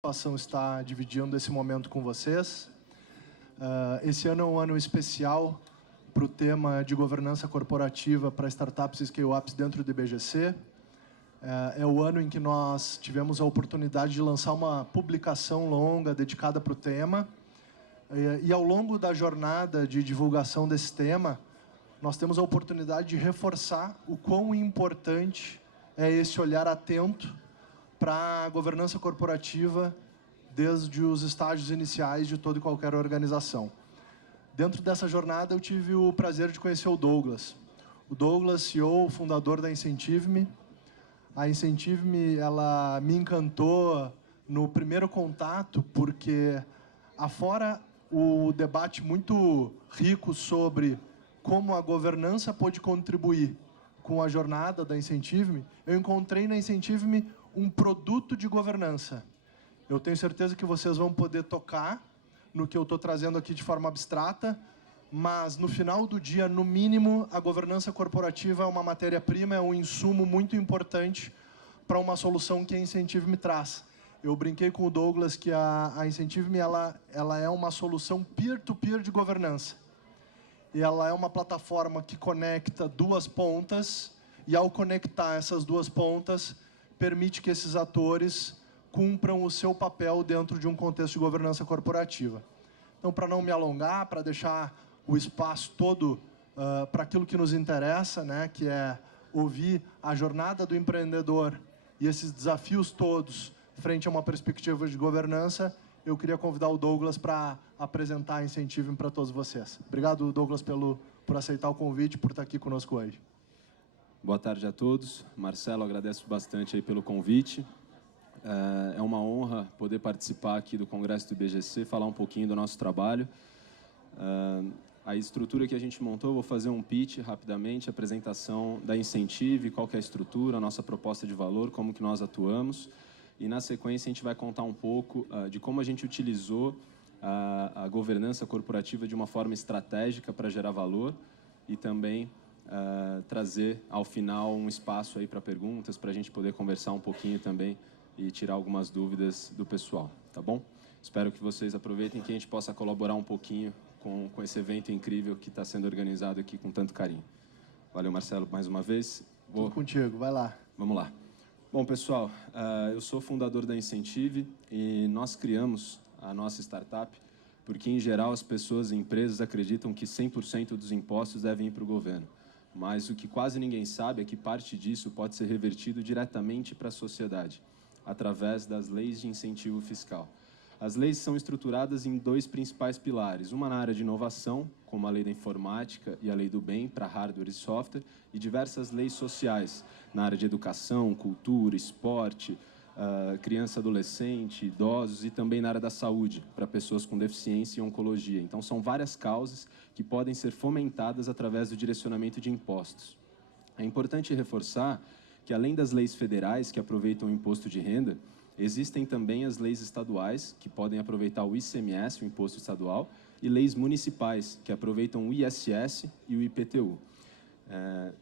satisfação estar dividindo esse momento com vocês. Esse ano é um ano especial para o tema de governança corporativa para startups e scale-ups dentro do IBGC. É o ano em que nós tivemos a oportunidade de lançar uma publicação longa dedicada para o tema. E ao longo da jornada de divulgação desse tema, nós temos a oportunidade de reforçar o quão importante é esse olhar atento para a governança corporativa desde os estágios iniciais de toda e qualquer organização. Dentro dessa jornada, eu tive o prazer de conhecer o Douglas. O Douglas, CEO, fundador da Incentive-me. A Incentive-me, ela me encantou no primeiro contato, porque, afora o debate muito rico sobre como a governança pode contribuir com a jornada da Incentive-me, eu encontrei na Incentive-me um produto de governança. Eu tenho certeza que vocês vão poder tocar no que eu estou trazendo aqui de forma abstrata, mas, no final do dia, no mínimo, a governança corporativa é uma matéria-prima, é um insumo muito importante para uma solução que a Incentive-me traz. Eu brinquei com o Douglas que a Incentive-me ela é uma solução peer-to-peer de governança. E ela é uma plataforma que conecta duas pontas, e, ao conectar essas duas pontas, permite que esses atores cumpram o seu papel dentro de um contexto de governança corporativa. Então, para não me alongar, para deixar o espaço todo para aquilo que nos interessa, né, que é ouvir a jornada do empreendedor e esses desafios todos frente a uma perspectiva de governança, eu queria convidar o Douglas para apresentar a Incentive para todos vocês. Obrigado, Douglas, por aceitar o convite, por estar aqui conosco hoje. Boa tarde a todos. Marcelo, agradeço bastante aí pelo convite. É uma honra poder participar aqui do Congresso do IBGC, falar um pouquinho do nosso trabalho. A estrutura que a gente montou, eu vou fazer um pitch rapidamente, apresentação da Incentive, qual que é a estrutura, a nossa proposta de valor, como que nós atuamos. E, na sequência, a gente vai contar um pouco de como a gente utilizou a governança corporativa de uma forma estratégica para gerar valor e também trazer, ao final, um espaço aí para perguntas, para a gente poder conversar um pouquinho também e tirar algumas dúvidas do pessoal, tá bom? Espero que vocês aproveitem, que a gente possa colaborar um pouquinho com esse evento incrível que está sendo organizado aqui com tanto carinho. Valeu, Marcelo, mais uma vez. Tudo contigo, vai lá. Vamos lá. Bom, pessoal, eu sou fundador da Incentive e nós criamos a nossa startup porque, em geral, as pessoas e empresas acreditam que 100% dos impostos devem ir para o governo. Mas o que quase ninguém sabe é que parte disso pode ser revertido diretamente para a sociedade, através das leis de incentivo fiscal. As leis são estruturadas em dois principais pilares, uma na área de inovação, como a lei da informática e a lei do bem para hardware e software, e diversas leis sociais, na área de educação, cultura, esporte, criança, adolescente, idosos e também na área da saúde, para pessoas com deficiência e oncologia. Então, são várias causas que podem ser fomentadas através do direcionamento de impostos. É importante reforçar que, além das leis federais que aproveitam o imposto de renda, existem também as leis estaduais, que podem aproveitar o ICMS, o imposto estadual, e leis municipais, que aproveitam o ISS e o IPTU.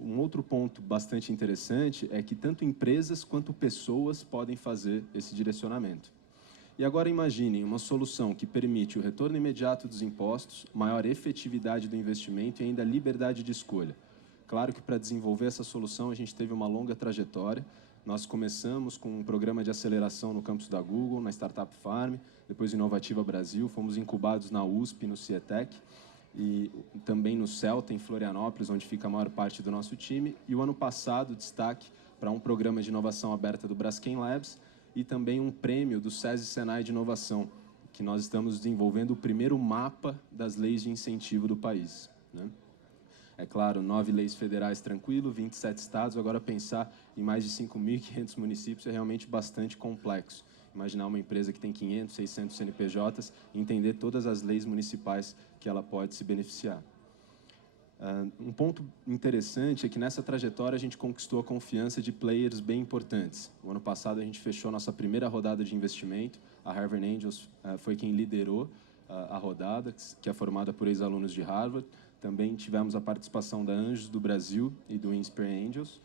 Um outro ponto bastante interessante é que tanto empresas quanto pessoas podem fazer esse direcionamento. E agora imaginem uma solução que permite o retorno imediato dos impostos, maior efetividade do investimento e ainda liberdade de escolha. Claro que, para desenvolver essa solução, a gente teve uma longa trajetória. Nós começamos com um programa de aceleração no campus da Google, na Startup Farm, depois Inovativa Brasil, fomos incubados na USP, no Cietec, e também no Celta, em Florianópolis, onde fica a maior parte do nosso time. E o ano passado, destaque para um programa de inovação aberta do Braskem Labs e também um prêmio do SESI Senai de Inovação, que nós estamos desenvolvendo o primeiro mapa das leis de incentivo do país, né? É claro, 9 leis federais tranquilo, 27 estados. Agora, pensar em mais de 5.500 municípios é realmente bastante complexo. Imaginar uma empresa que tem 500, 600 CNPJs e entender todas as leis municipais que ela pode se beneficiar. Um ponto interessante é que, nessa trajetória, a gente conquistou a confiança de players bem importantes. O ano passado, a gente fechou a nossa primeira rodada de investimento. A Harvard Angels foi quem liderou a rodada, que é formada por ex-alunos de Harvard. Também tivemos a participação da Anjos do Brasil e do Inspire Angels.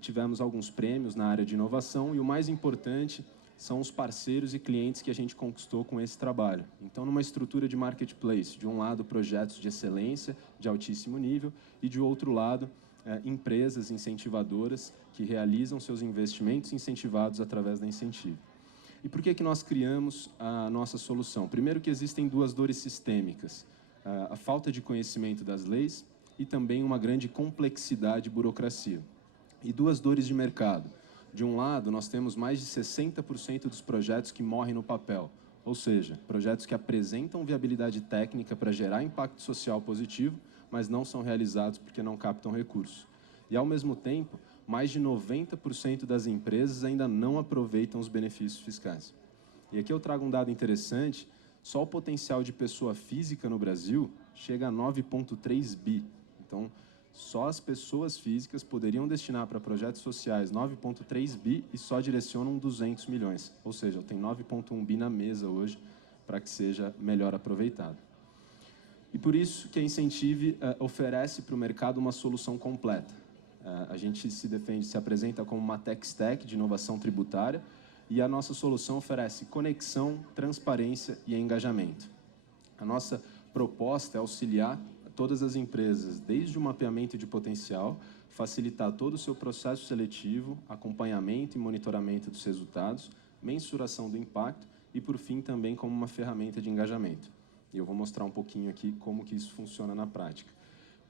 Tivemos alguns prêmios na área de inovação e, o mais importante, são os parceiros e clientes que a gente conquistou com esse trabalho. Então, numa estrutura de marketplace, de um lado, projetos de excelência, de altíssimo nível, e de outro lado, empresas incentivadoras que realizam seus investimentos incentivados através da Incentive. E por que nós criamos a nossa solução? Primeiro que existem duas dores sistêmicas, a falta de conhecimento das leis e também uma grande complexidade e burocracia. E duas dores de mercado. De um lado, nós temos mais de 60% dos projetos que morrem no papel, ou seja, projetos que apresentam viabilidade técnica para gerar impacto social positivo, mas não são realizados porque não captam recursos. E, ao mesmo tempo, mais de 90% das empresas ainda não aproveitam os benefícios fiscais. E aqui eu trago um dado interessante, só o potencial de pessoa física no Brasil chega a 9,3 bi. Então, só as pessoas físicas poderiam destinar para projetos sociais 9,3 bi e só direcionam 200 milhões. Ou seja, tem 9,1 bi na mesa hoje para que seja melhor aproveitado. E por isso que a Incentive oferece para o mercado uma solução completa. A gente se apresenta como uma tech stack de inovação tributária e a nossa solução oferece conexão, transparência e engajamento. A nossa proposta é auxiliar todas as empresas, desde o mapeamento de potencial, facilitar todo o seu processo seletivo, acompanhamento e monitoramento dos resultados, mensuração do impacto e, por fim, também como uma ferramenta de engajamento. E eu vou mostrar um pouquinho aqui como que isso funciona na prática.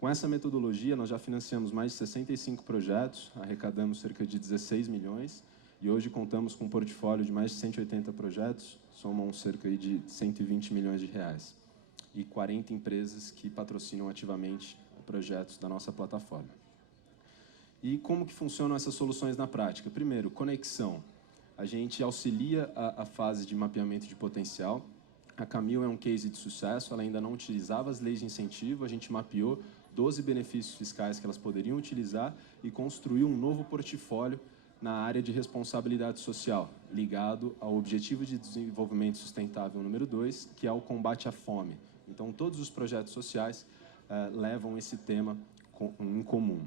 Com essa metodologia, nós já financiamos mais de 65 projetos, arrecadamos cerca de 16 milhões e hoje contamos com um portfólio de mais de 180 projetos, somam cerca de 120 milhões de reais. E 40 empresas que patrocinam ativamente projetos da nossa plataforma. E como que funcionam essas soluções na prática? Primeiro, conexão. A gente auxilia a fase de mapeamento de potencial. A Camil é um case de sucesso, ela ainda não utilizava as leis de incentivo, a gente mapeou 12 benefícios fiscais que elas poderiam utilizar e construiu um novo portfólio na área de responsabilidade social, ligado ao Objetivo de Desenvolvimento Sustentável número 2, que é o combate à fome. Então, todos os projetos sociais levam esse tema em comum.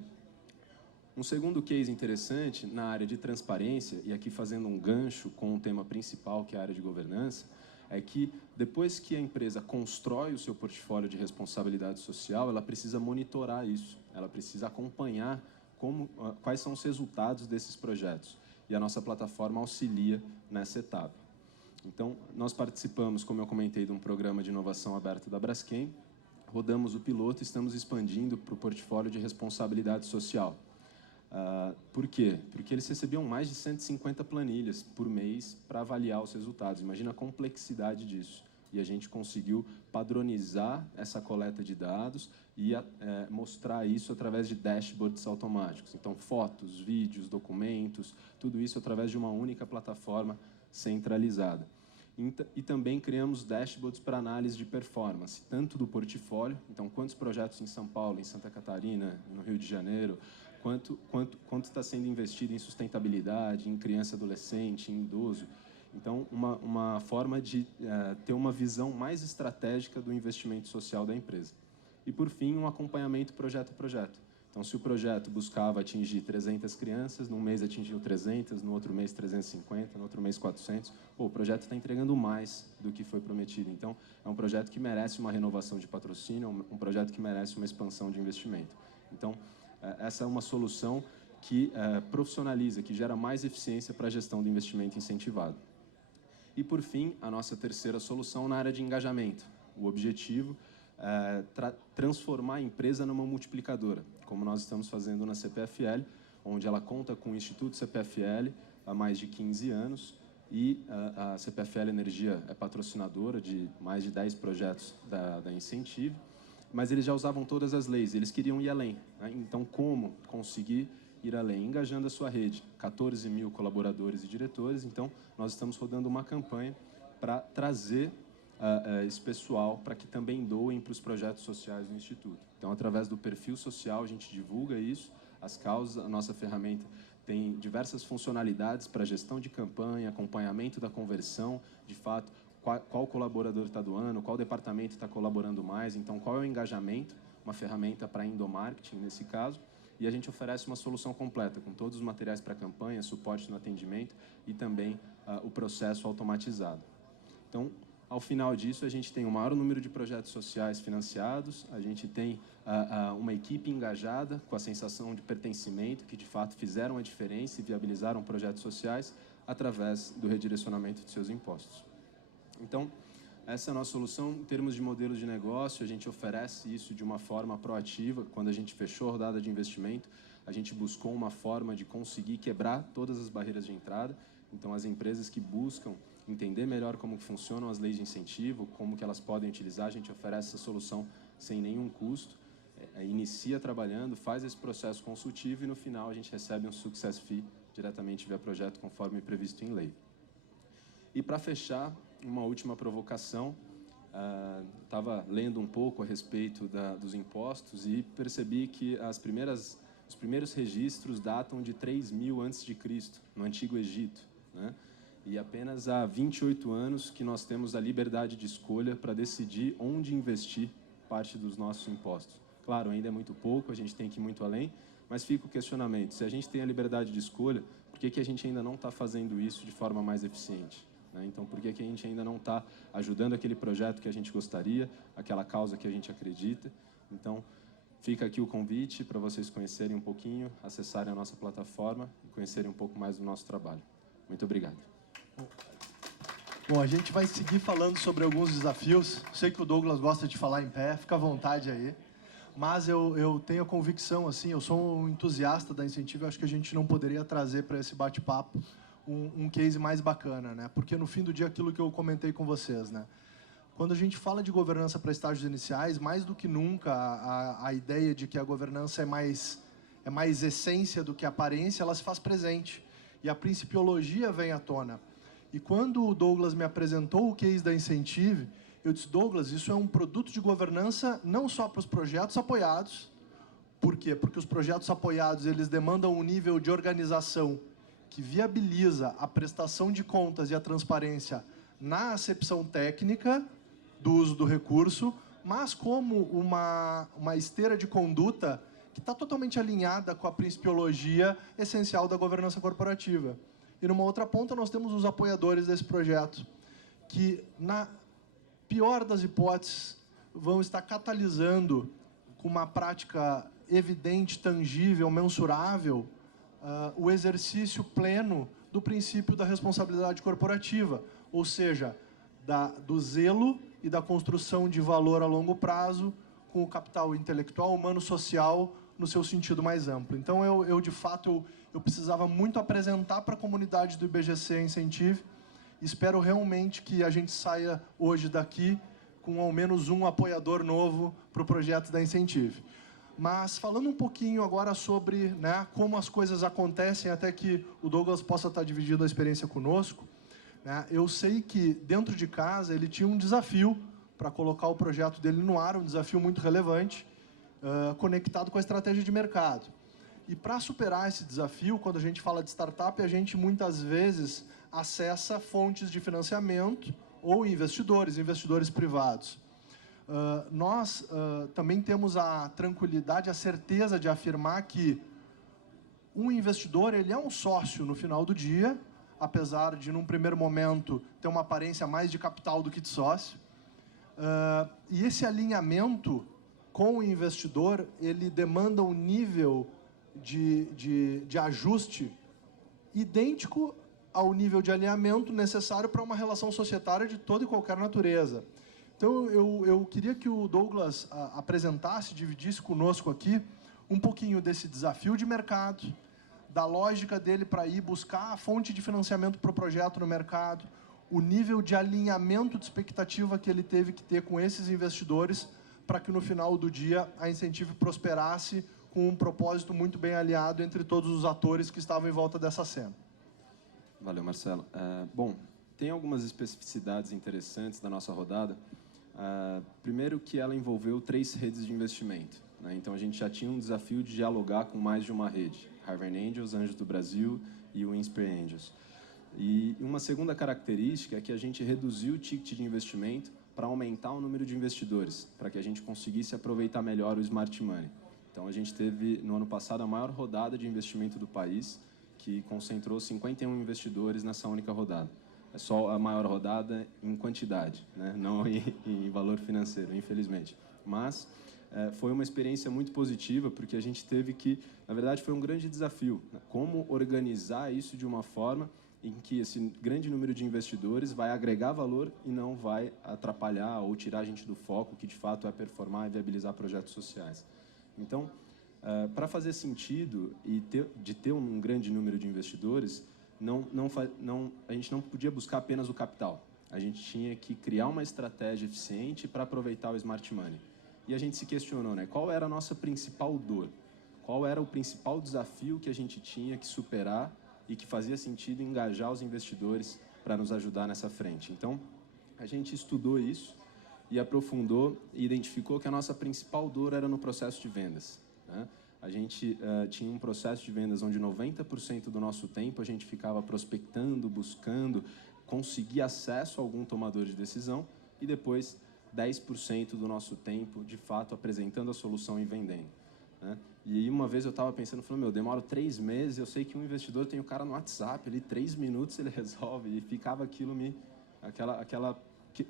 Um segundo case interessante na área de transparência, e aqui fazendo um gancho com o tema principal, que é a área de governança, é que depois que a empresa constrói o seu portfólio de responsabilidade social, ela precisa monitorar isso, ela precisa acompanhar quais são os resultados desses projetos. E a nossa plataforma auxilia nessa etapa. Então, nós participamos, como eu comentei, de um programa de inovação aberto da Braskem, rodamos o piloto e estamos expandindo para o portfólio de responsabilidade social. Por quê? Porque eles recebiam mais de 150 planilhas por mês para avaliar os resultados. Imagina a complexidade disso. E a gente conseguiu padronizar essa coleta de dados e mostrar isso através de dashboards automáticos. Então, fotos, vídeos, documentos, tudo isso através de uma única plataforma centralizada. E também criamos dashboards para análise de performance, tanto do portfólio, então quantos projetos em São Paulo, em Santa Catarina, no Rio de Janeiro, quanto está sendo investido em sustentabilidade, em criança e adolescente, em idoso. Então, uma forma de ter uma visão mais estratégica do investimento social da empresa. E, por fim, um acompanhamento projeto a projeto. Então, se o projeto buscava atingir 300 crianças, num mês atingiu 300, no outro mês 350, no outro mês 400, o projeto está entregando mais do que foi prometido. Então, é um projeto que merece uma renovação de patrocínio, um projeto que merece uma expansão de investimento. Então, essa é uma solução que profissionaliza, que gera mais eficiência para a gestão do investimento incentivado. E, por fim, a nossa terceira solução na área de engajamento. O objetivo é transformar a empresa numa multiplicadora, como nós estamos fazendo na CPFL, onde ela conta com o Instituto CPFL há mais de 15 anos e a CPFL Energia é patrocinadora de mais de 10 projetos da Incentive, mas eles já usavam todas as leis, eles queriam ir além. Né? Então, como conseguir ir além? Engajando a sua rede, 14 mil colaboradores e diretores, então nós estamos rodando uma campanha para trazer esse pessoal para que também doem para os projetos sociais do Instituto. Então, através do perfil social, a gente divulga isso, as causas, a nossa ferramenta tem diversas funcionalidades para gestão de campanha, acompanhamento da conversão, de fato, qual colaborador está doando, qual departamento está colaborando mais, então qual é o engajamento, uma ferramenta para endomarketing nesse caso, e a gente oferece uma solução completa, com todos os materiais para a campanha, suporte no atendimento e também o processo automatizado. Então, ao final disso, a gente tem o maior número de projetos sociais financiados, a gente tem uma equipe engajada com a sensação de pertencimento, que de fato fizeram a diferença e viabilizaram projetos sociais através do redirecionamento de seus impostos. Então, essa é a nossa solução. Em termos de modelos de negócio, a gente oferece isso de uma forma proativa. Quando a gente fechou a rodada de investimento, a gente buscou uma forma de conseguir quebrar todas as barreiras de entrada. Então, as empresas que buscam entender melhor como funcionam as leis de incentivo, como que elas podem utilizar, a gente oferece essa solução sem nenhum custo, inicia trabalhando, faz esse processo consultivo e no final a gente recebe um success fee diretamente via projeto conforme previsto em lei. E para fechar, uma última provocação, estava lendo um pouco a respeito dos impostos e percebi que os primeiros registros datam de 3000 a.C., no Antigo Egito, né? E apenas há 28 anos que nós temos a liberdade de escolha para decidir onde investir parte dos nossos impostos. Claro, ainda é muito pouco, a gente tem que ir muito além, mas fica o questionamento, se a gente tem a liberdade de escolha, por que a gente ainda não está fazendo isso de forma mais eficiente? Né? Então, por que a gente ainda não está ajudando aquele projeto que a gente gostaria, aquela causa que a gente acredita? Então, fica aqui o convite para vocês conhecerem um pouquinho, acessarem a nossa plataforma e conhecerem um pouco mais do nosso trabalho. Muito obrigado. Bom, a gente vai seguir falando sobre alguns desafios. Sei que o Douglas gosta de falar em pé, fica à vontade aí. Mas eu tenho a convicção, assim, eu sou um entusiasta da Incentivo, eu acho que a gente não poderia trazer para esse bate-papo um case mais bacana, né? Porque no fim do dia, aquilo que eu comentei com vocês, né? Quando a gente fala de governança para estágios iniciais, mais do que nunca, a ideia de que a governança é mais essência do que aparência, ela se faz presente. E a principiologia vem à tona. E quando o Douglas me apresentou o case da Incentive, eu disse, Douglas, isso é um produto de governança não só para os projetos apoiados. Por quê? Porque os projetos apoiados, eles demandam um nível de organização que viabiliza a prestação de contas e a transparência na acepção técnica do uso do recurso, mas como uma esteira de conduta que está totalmente alinhada com a principiologia essencial da governança corporativa. E, numa outra ponta, nós temos os apoiadores desse projeto, que, na pior das hipóteses, vão estar catalisando, com uma prática evidente, tangível, mensurável, o exercício pleno do princípio da responsabilidade corporativa, ou seja, do zelo e da construção de valor a longo prazo com o capital intelectual, humano, social, no seu sentido mais amplo. Então, de fato, eu precisava muito apresentar para a comunidade do IBGC a Incentive. Espero realmente que a gente saia hoje daqui com ao menos um apoiador novo para o projeto da Incentive. Mas, falando um pouquinho agora sobre, né, como as coisas acontecem, até que o Douglas possa estar dividindo a experiência conosco, né, eu sei que, dentro de casa, ele tinha um desafio para colocar o projeto dele no ar, um desafio muito relevante, conectado com a estratégia de mercado. E para superar esse desafio, quando a gente fala de startup, a gente muitas vezes acessa fontes de financiamento ou investidores privados. Nós também temos a tranquilidade, a certeza de afirmar que um investidor, ele é um sócio no final do dia, apesar de, num primeiro momento, ter uma aparência mais de capital do que de sócio. E esse alinhamento com o investidor, ele demanda um nível de ajuste idêntico ao nível de alinhamento necessário para uma relação societária de toda e qualquer natureza. Então, eu queria que o Douglas apresentasse, dividisse conosco aqui um pouquinho desse desafio de mercado, da lógica dele para ir buscar a fonte de financiamento para o projeto no mercado, o nível de alinhamento de expectativa que ele teve que ter com esses investidores para que, no final do dia, a Incentive prosperasse com um propósito muito bem alinhado entre todos os atores que estavam em volta dessa cena. Valeu, Marcelo. Bom, tem algumas especificidades interessantes da nossa rodada. Primeiro que ela envolveu 3 redes de investimento, né? Então, a gente já tinha um desafio de dialogar com mais de uma rede. Harvard Angels, Anjos do Brasil e o Inspire Angels. E uma segunda característica é que a gente reduziu o ticket de investimento para aumentar o número de investidores, para que a gente conseguisse aproveitar melhor o Smart Money. Então, a gente teve, no ano passado, a maior rodada de investimento do país, que concentrou 51 investidores nessa única rodada. É só a maior rodada em quantidade, né? Não em valor financeiro, infelizmente. Mas foi uma experiência muito positiva, porque a gente teve que, na verdade, foi um grande desafio, né? Como organizar isso de uma forma em que esse grande número de investidores vai agregar valor e não vai atrapalhar ou tirar a gente do foco, que de fato é performar e viabilizar projetos sociais. Então, para fazer sentido e de ter um grande número de investidores, a gente não podia buscar apenas o capital. A gente tinha que criar uma estratégia eficiente para aproveitar o Smart Money. E a gente se questionou, né? Qual era a nossa principal dor? Qual era o principal desafio que a gente tinha que superar e que fazia sentido engajar os investidores para nos ajudar nessa frente? Então, a gente estudou isso e aprofundou e identificou que a nossa principal dor era no processo de vendas, né? A gente tinha um processo de vendas onde 90% do nosso tempo a gente ficava prospectando, buscando, conseguir acesso a algum tomador de decisão e depois 10% do nosso tempo, de fato, apresentando a solução e vendendo, né? E aí uma vez eu estava pensando, falando, meu, demoro 3 meses, eu sei que um investidor tem o cara no WhatsApp, ali 3 minutos ele resolve, e ficava aquilo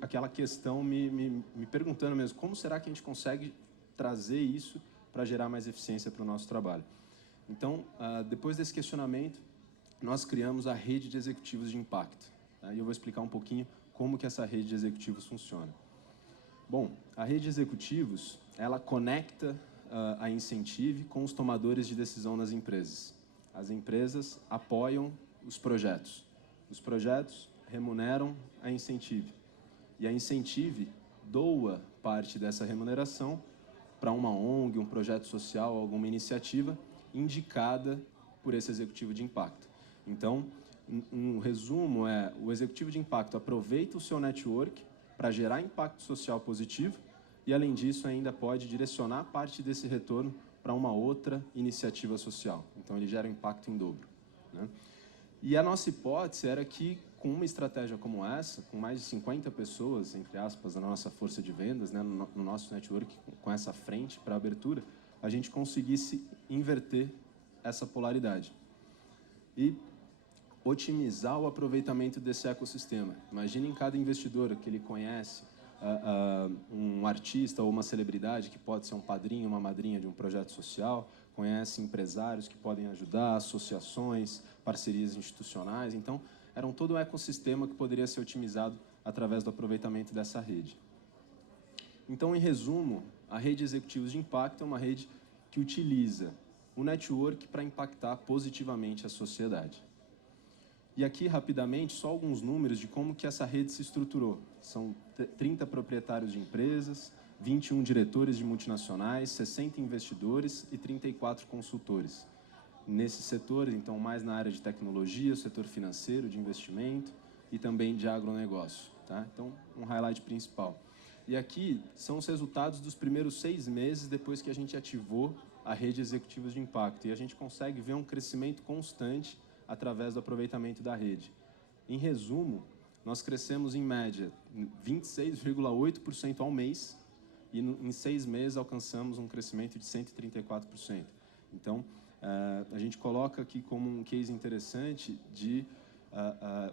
aquela questão me perguntando mesmo, como será que a gente consegue trazer isso para gerar mais eficiência para o nosso trabalho? Então, depois desse questionamento, nós criamos a rede de executivos de impacto, tá? E eu vou explicar um pouquinho como que essa rede de executivos funciona. Bom, a rede de executivos, ela conecta a Incentive com os tomadores de decisão nas empresas. As empresas apoiam os projetos remuneram a Incentive. E a Incentive doa parte dessa remuneração para uma ONG, um projeto social, alguma iniciativa indicada por esse executivo de impacto. Então, um resumo é, o executivo de impacto aproveita o seu network para gerar impacto social positivo e, além disso, ainda pode direcionar parte desse retorno para uma outra iniciativa social. Então, ele gera um impacto em dobro, né? E a nossa hipótese era que, com uma estratégia como essa, com mais de 50 pessoas, entre aspas, na nossa força de vendas, né, no nosso network, com essa frente para abertura, a gente conseguisse inverter essa polaridade e otimizar o aproveitamento desse ecossistema. Imaginem cada investidor que ele conhece, um artista ou uma celebridade que pode ser um padrinho, uma madrinha de um projeto social, conhece empresários que podem ajudar, associações, parcerias institucionais. Então, era todo um ecossistema que poderia ser otimizado através do aproveitamento dessa rede. Então, em resumo, a rede de executivos de impacto é uma rede que utiliza o network para impactar positivamente a sociedade. E aqui, rapidamente, só alguns números de como que essa rede se estruturou. São 30 proprietários de empresas, 21 diretores de multinacionais, 60 investidores e 34 consultores. Nesses setores, então, mais na área de tecnologia, o setor financeiro, de investimento e também de agronegócio, tá? Então, um highlight principal. E aqui são os resultados dos primeiros 6 meses depois que a gente ativou a rede de executivos de impacto. E a gente consegue ver um crescimento constante através do aproveitamento da rede. Em resumo, nós crescemos em média 26,8% ao mês e em 6 meses alcançamos um crescimento de 134%. Então, a gente coloca aqui como um case interessante de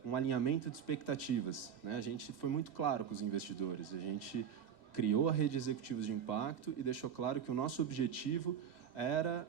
um alinhamento de expectativas, né? A gente foi muito claro com os investidores, a gente criou a rede de executivos de impacto e deixou claro que o nosso objetivo era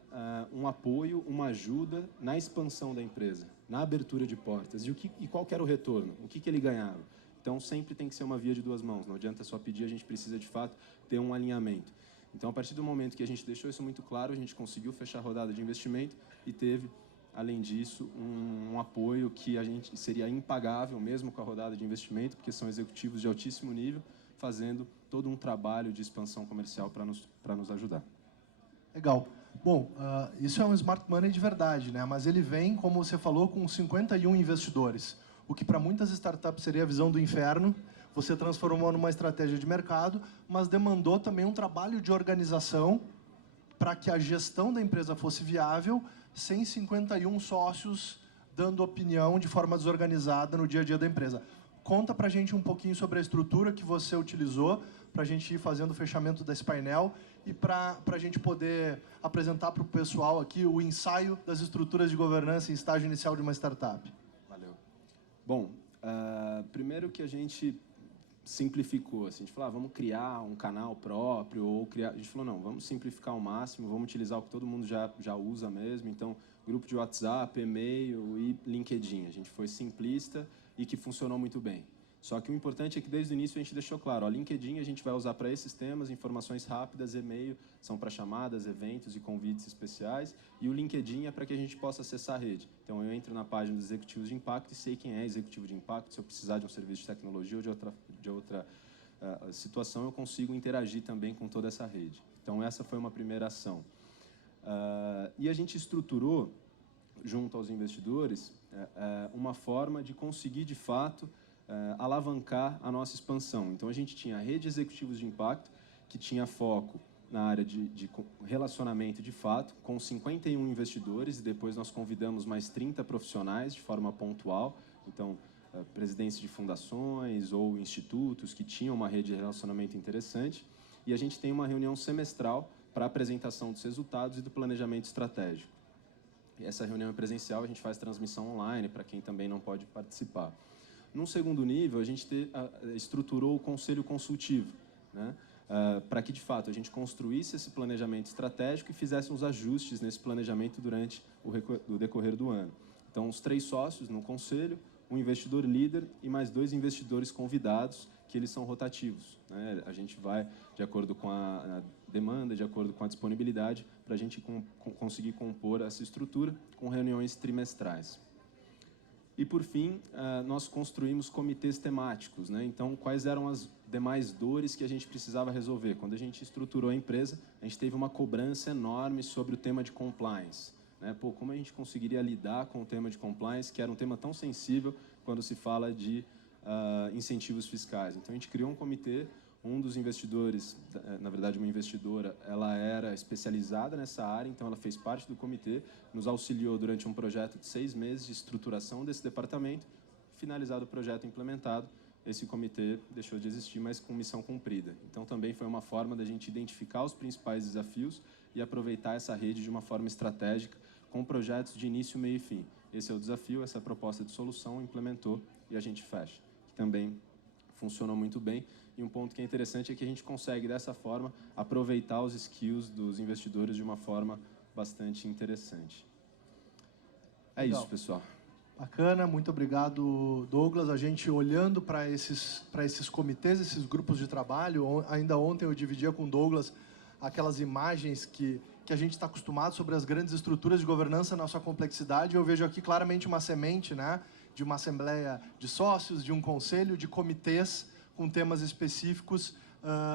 um apoio, uma ajuda na expansão da empresa, na abertura de portas. E qual que era o retorno? O que ele ganhava? Então, sempre tem que ser uma via de duas mãos. Não adianta só pedir, a gente precisa, de fato, ter um alinhamento. Então, a partir do momento que a gente deixou isso muito claro, a gente conseguiu fechar a rodada de investimento e teve, além disso, um apoio que a gente seria impagável, mesmo com a rodada de investimento, porque são executivos de altíssimo nível, fazendo todo um trabalho de expansão comercial para nos ajudar. Legal. Bom, isso é um Smart Money de verdade, né? Mas ele vem, como você falou, com 51 investidores, o que para muitas startups seria a visão do inferno. Você transformou numa estratégia de mercado, mas demandou também um trabalho de organização para que a gestão da empresa fosse viável, sem 51 sócios dando opinião de forma desorganizada no dia a dia da empresa. Conta para a gente um pouquinho sobre a estrutura que você utilizou para a gente ir fazendo o fechamento desse painel e para a gente poder apresentar para o pessoal aqui o ensaio das estruturas de governança em estágio inicial de uma startup. Valeu. Bom, primeiro que a gente simplificou, assim, a gente falou, vamos criar um canal próprio, ou criar... A gente falou, não, vamos simplificar ao máximo, vamos utilizar o que todo mundo já usa mesmo, então, grupo de WhatsApp, e-mail e LinkedIn. A gente foi simplista e que funcionou muito bem. Só que o importante é que, desde o início, a gente deixou claro, LinkedIn a gente vai usar para esses temas, informações rápidas, e-mail são para chamadas, eventos e convites especiais, e o LinkedIn é para que a gente possa acessar a rede. Então, eu entro na página dos executivos de impacto e sei quem é executivo de impacto, se eu precisar de um serviço de tecnologia ou de outra situação, eu consigo interagir também com toda essa rede. Então, essa foi uma primeira ação. E a gente estruturou, junto aos investidores, uma forma de conseguir, de fato, alavancar a nossa expansão. Então, a gente tinha a rede de executivos de impacto, que tinha foco na área de relacionamento de fato, com 51 investidores, e depois nós convidamos mais 30 profissionais de forma pontual, então, presidentes de fundações ou institutos que tinham uma rede de relacionamento interessante, e a gente tem uma reunião semestral para a apresentação dos resultados e do planejamento estratégico. E essa reunião é presencial, a gente faz transmissão online para quem também não pode participar. Num segundo nível, a gente estruturou o conselho consultivo, né? Para que, de fato, a gente construísse esse planejamento estratégico e fizesse uns ajustes nesse planejamento durante o decorrer do ano. Então, os 3 sócios no conselho, um investidor líder e mais 2 investidores convidados, que eles são rotativos, né? A gente vai de acordo com a demanda, de acordo com a disponibilidade, para a gente conseguir compor essa estrutura com reuniões trimestrais. E, por fim, nós construímos comitês temáticos, né? Então, quais eram as demais dores que a gente precisava resolver? Quando a gente estruturou a empresa, a gente teve uma cobrança enorme sobre o tema de compliance, né? Pô, como a gente conseguiria lidar com o tema de compliance, que era um tema tão sensível quando se fala de incentivos fiscais? Então, a gente criou um comitê. Um dos investidores, na verdade uma investidora, ela era especializada nessa área, então ela fez parte do comitê, nos auxiliou durante um projeto de 6 meses de estruturação desse departamento. Finalizado o projeto implementado, esse comitê deixou de existir, mas com missão cumprida. Então também foi uma forma da gente identificar os principais desafios e aproveitar essa rede de uma forma estratégica, com projetos de início, meio e fim. Esse é o desafio, essa é a proposta de solução, implementou e a gente fecha. Que também funcionou muito bem. E um ponto que é interessante é que a gente consegue, dessa forma, aproveitar os skills dos investidores de uma forma bastante interessante. É Legal. isso, pessoal. Bacana, muito obrigado, Douglas. A gente olhando para esses comitês, esses grupos de trabalho, ainda ontem eu dividia com o Douglas aquelas imagens que a gente está acostumado sobre as grandes estruturas de governança na sua complexidade. Eu vejo aqui claramente uma semente, né, de uma assembleia de sócios, de um conselho, de comitês com temas específicos,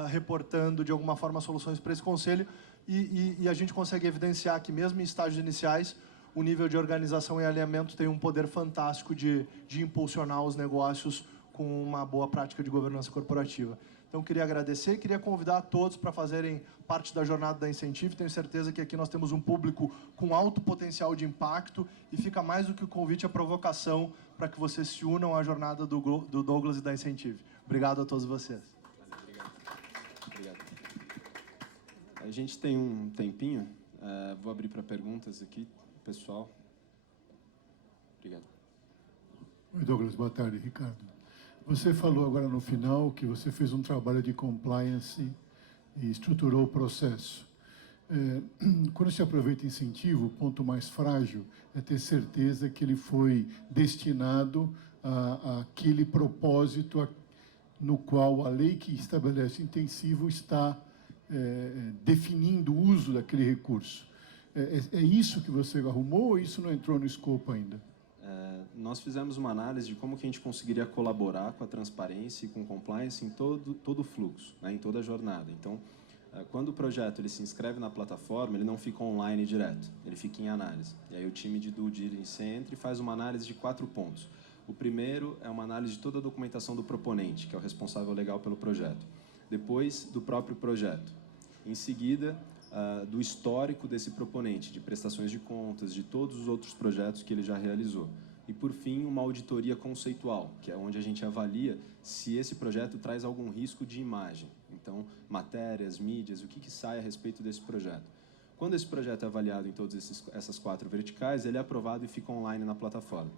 reportando de alguma forma soluções para esse conselho, e a gente consegue evidenciar que mesmo em estágios iniciais, o nível de organização e alinhamento tem um poder fantástico de impulsionar os negócios com uma boa prática de governança corporativa. Então, queria agradecer e queria convidar a todos para fazerem parte da jornada da Incentive. Tenho certeza que aqui nós temos um público com alto potencial de impacto e fica mais do que o convite, a provocação para que vocês se unam à jornada do Douglas e da Incentive. Obrigado a todos vocês. Obrigado. A gente tem um tempinho. Vou abrir para perguntas aqui, pessoal. Obrigado. Oi, Douglas. Boa tarde, Ricardo. Você falou agora no final que você fez um trabalho de compliance e estruturou o processo. Quando se aproveita incentivo, o ponto mais frágil é ter certeza que ele foi destinado àquele propósito no qual a lei que estabelece intensivo está definindo o uso daquele recurso. É isso que você arrumou ou isso não entrou no escopo ainda? Nós fizemos uma análise de como que a gente conseguiria colaborar com a transparência e com compliance em todo o fluxo, né, em toda a jornada. Então, quando o projeto ele se inscreve na plataforma, ele não fica online direto, ele fica em análise. E aí o time de due diligence entra e faz uma análise de 4 pontos. O primeiro é uma análise de toda a documentação do proponente, que é o responsável legal pelo projeto. Depois, do próprio projeto. Em seguida, do histórico desse proponente, de prestações de contas, de todos os outros projetos que ele já realizou. E, por fim, uma auditoria conceitual, que é onde a gente avalia se esse projeto traz algum risco de imagem. Então, matérias, mídias, o que sai a respeito desse projeto. Quando esse projeto é avaliado em todas essas 4 verticais, ele é aprovado e fica online na plataforma.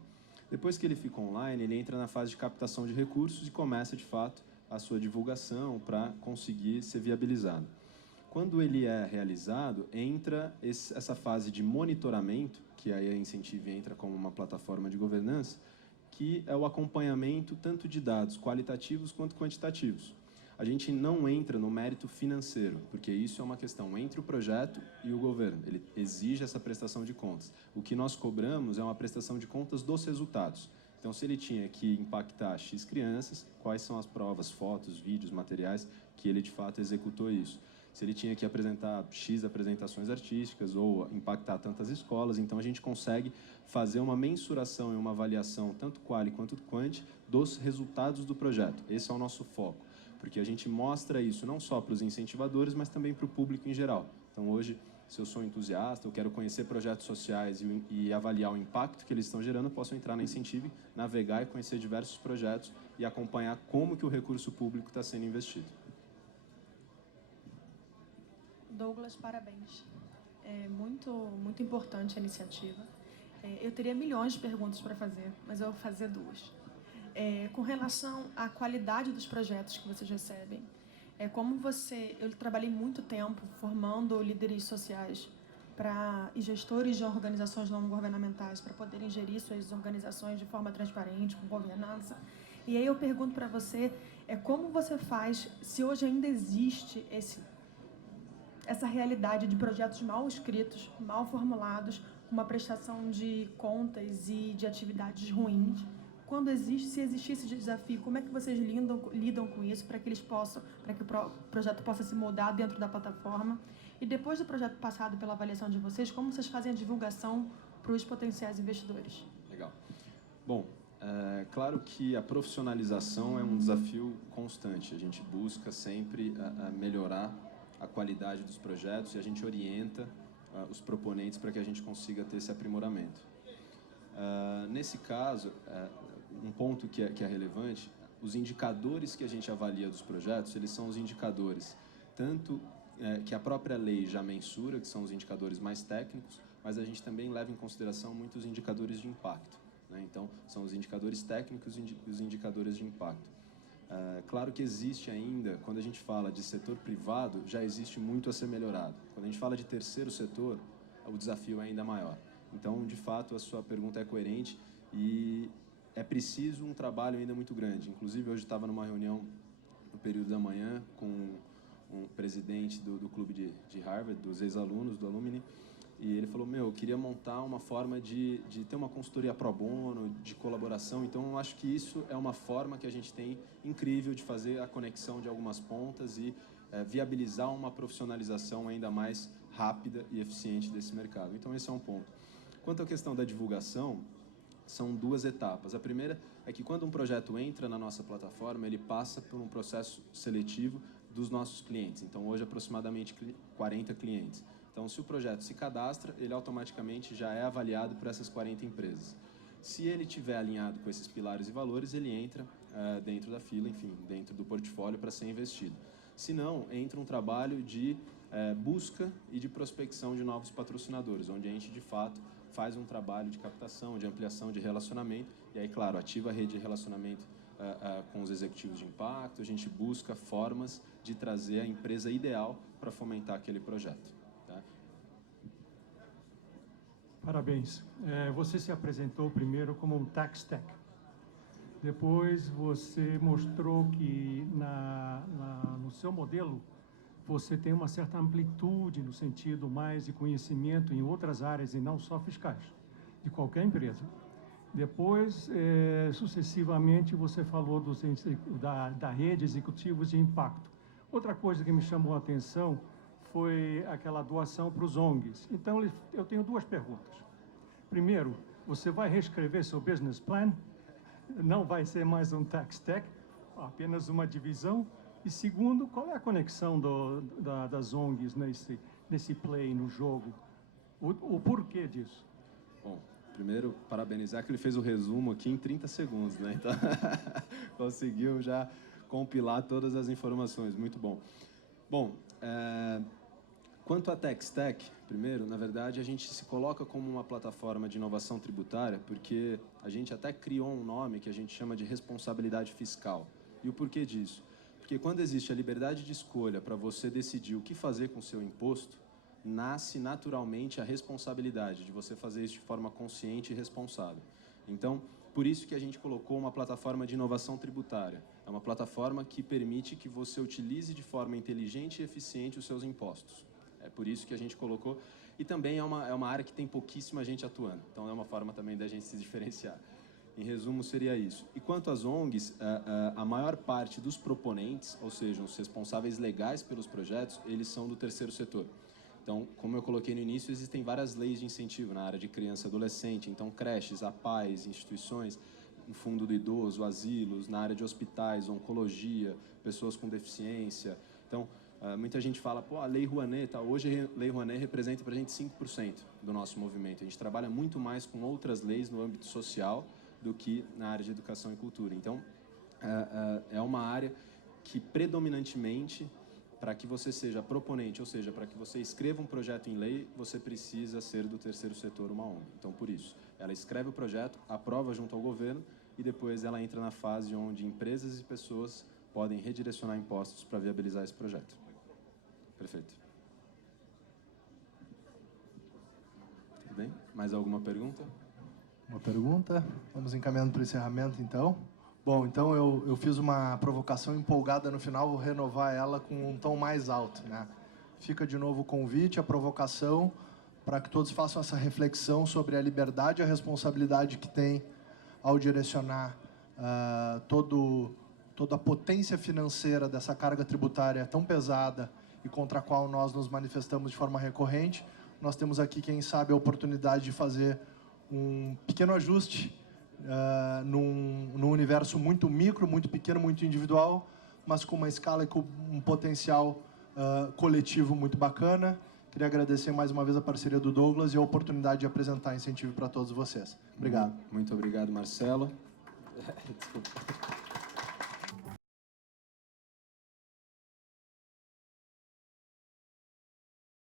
Depois que ele fica online, ele entra na fase de captação de recursos e começa, de fato, a sua divulgação para conseguir ser viabilizado. Quando ele é realizado, entra essa fase de monitoramento, que aí a Incentive entra como uma plataforma de governança, que é o acompanhamento tanto de dados qualitativos quanto quantitativos. A gente não entra no mérito financeiro, porque isso é uma questão entre o projeto e o governo. Ele exige essa prestação de contas. O que nós cobramos é uma prestação de contas dos resultados. Então, se ele tinha que impactar X crianças, quais são as provas, fotos, vídeos, materiais que ele, de fato, executou isso. Se ele tinha que apresentar X apresentações artísticas ou impactar tantas escolas, então a gente consegue fazer uma mensuração e uma avaliação, tanto quali quanto quanti, dos resultados do projeto. Esse é o nosso foco, porque a gente mostra isso não só para os incentivadores, mas também para o público em geral. Então, hoje, se eu sou entusiasta, eu quero conhecer projetos sociais e avaliar o impacto que eles estão gerando, eu posso entrar na Incentive, navegar e conhecer diversos projetos e acompanhar como que o recurso público está sendo investido. Douglas, parabéns. É muito importante a iniciativa. Eu teria milhões de perguntas para fazer, mas eu vou fazer 2. Com relação à qualidade dos projetos que vocês recebem, eu trabalhei muito tempo formando líderes sociais e gestores de organizações não governamentais para poderem gerir suas organizações de forma transparente, com governança. E aí eu pergunto para você, como você faz, se hoje ainda existe essa realidade de projetos mal escritos, mal formulados, com uma prestação de contas e de atividades ruins. Se existir esse desafio, como é que vocês lidam com isso para que o projeto possa se moldar dentro da plataforma? E depois do projeto passado pela avaliação de vocês, como vocês fazem a divulgação para os potenciais investidores? Legal. Bom, claro que a profissionalização é um desafio constante. A gente busca sempre melhorar a qualidade dos projetos e a gente orienta os proponentes para que a gente consiga ter esse aprimoramento. Nesse caso, um ponto que é relevante, os indicadores que a gente avalia dos projetos, eles são os indicadores tanto que a própria lei já mensura, que são os indicadores mais técnicos, mas a gente também leva em consideração muitos indicadores de impacto, né? Então, são os indicadores técnicos e os indicadores de impacto. Claro que existe ainda, quando a gente fala de setor privado, já existe muito a ser melhorado. Quando a gente fala de terceiro setor, o desafio é ainda maior. Então, de fato, a sua pergunta é coerente e é preciso um trabalho ainda muito grande. Inclusive, hoje estava numa reunião no período da manhã com um presidente do clube de Harvard, dos ex-alunos, do Alumni, e ele falou, eu queria montar uma forma de ter uma consultoria pro bono, de colaboração. Então, eu acho que isso é uma forma que a gente tem incrível de fazer a conexão de algumas pontas e viabilizar uma profissionalização ainda mais rápida e eficiente desse mercado. Então, esse é um ponto. Quanto à questão da divulgação, são 2 etapas. A primeira é que quando um projeto entra na nossa plataforma, ele passa por um processo seletivo dos nossos clientes. Então, hoje, aproximadamente 40 clientes. Então, se o projeto se cadastra, ele automaticamente já é avaliado por essas 40 empresas. Se ele estiver alinhado com esses pilares e valores, ele entra dentro da fila, enfim, dentro do portfólio para ser investido. Se não, entra um trabalho de busca e de prospecção de novos patrocinadores, onde a gente, de fato, faz um trabalho de captação, de ampliação de relacionamento, e aí, claro, ativa a rede de relacionamento com os executivos de impacto, a gente busca formas de trazer a empresa ideal para fomentar aquele projeto. Parabéns. Você se apresentou primeiro como um tax tech. Depois você mostrou que no seu modelo você tem uma certa amplitude no sentido mais de conhecimento em outras áreas e não só fiscais, de qualquer empresa. Depois, sucessivamente, você falou da rede executivos de impacto. Outra coisa que me chamou a atenção foi aquela doação para os ONGs. Então, eu tenho 2 perguntas. Primeiro, você vai reescrever seu business plan? Não vai ser mais um tax tech, apenas uma divisão? E segundo, qual é a conexão das ONGs nesse play, no jogo? O porquê disso? Bom, primeiro, parabenizar que ele fez o resumo aqui em 30 segundos, né? Então, conseguiu já compilar todas as informações. Muito bom. Bom, quanto à TechStack, primeiro, na verdade, a gente se coloca como uma plataforma de inovação tributária porque a gente até criou um nome que a gente chama de responsabilidade fiscal. E o porquê disso? Porque quando existe a liberdade de escolha para você decidir o que fazer com o seu imposto, nasce naturalmente a responsabilidade de você fazer isso de forma consciente e responsável. Então, por isso que a gente colocou uma plataforma de inovação tributária. É uma plataforma que permite que você utilize de forma inteligente e eficiente os seus impostos. É por isso que a gente colocou. E também é uma área que tem pouquíssima gente atuando. Então, é uma forma também da gente se diferenciar. Em resumo, seria isso. E quanto às ONGs, a maior parte dos proponentes, ou seja, os responsáveis legais pelos projetos, eles são do terceiro setor. Então, como eu coloquei no início, existem várias leis de incentivo na área de criança e adolescente. Então, creches, APAES, instituições, no fundo do idoso, asilos, na área de hospitais, oncologia, pessoas com deficiência. Então, muita gente fala, pô, a Lei Rouanet, tá? Hoje a Lei Rouanet representa para a gente 5% do nosso movimento. A gente trabalha muito mais com outras leis no âmbito social do que na área de educação e cultura. Então, é uma área que predominantemente, para que você seja proponente, ou seja, para que você escreva um projeto em lei, você precisa ser do terceiro setor, uma ONG. Então, por isso, ela escreve o projeto, aprova junto ao governo e depois ela entra na fase onde empresas e pessoas podem redirecionar impostos para viabilizar esse projeto. Perfeito. Tudo bem? Mais alguma pergunta? Uma pergunta? Vamos encaminhando para o encerramento, então. Bom, então eu fiz uma provocação empolgada no final, vou renovar ela com um tom mais alto, né? Fica de novo o convite, a provocação, para que todos façam essa reflexão sobre a liberdade e a responsabilidade que tem ao direcionar toda a potência financeira dessa carga tributária tão pesada e contra a qual nós nos manifestamos de forma recorrente. Nós temos aqui, quem sabe, a oportunidade de fazer um pequeno ajuste num universo muito micro, muito pequeno, muito individual, mas com uma escala e com um potencial coletivo muito bacana. Queria agradecer mais uma vez a parceria do Douglas e a oportunidade de apresentar incentivo para todos vocês. Obrigado. Muito obrigado, Marcelo. Desculpa.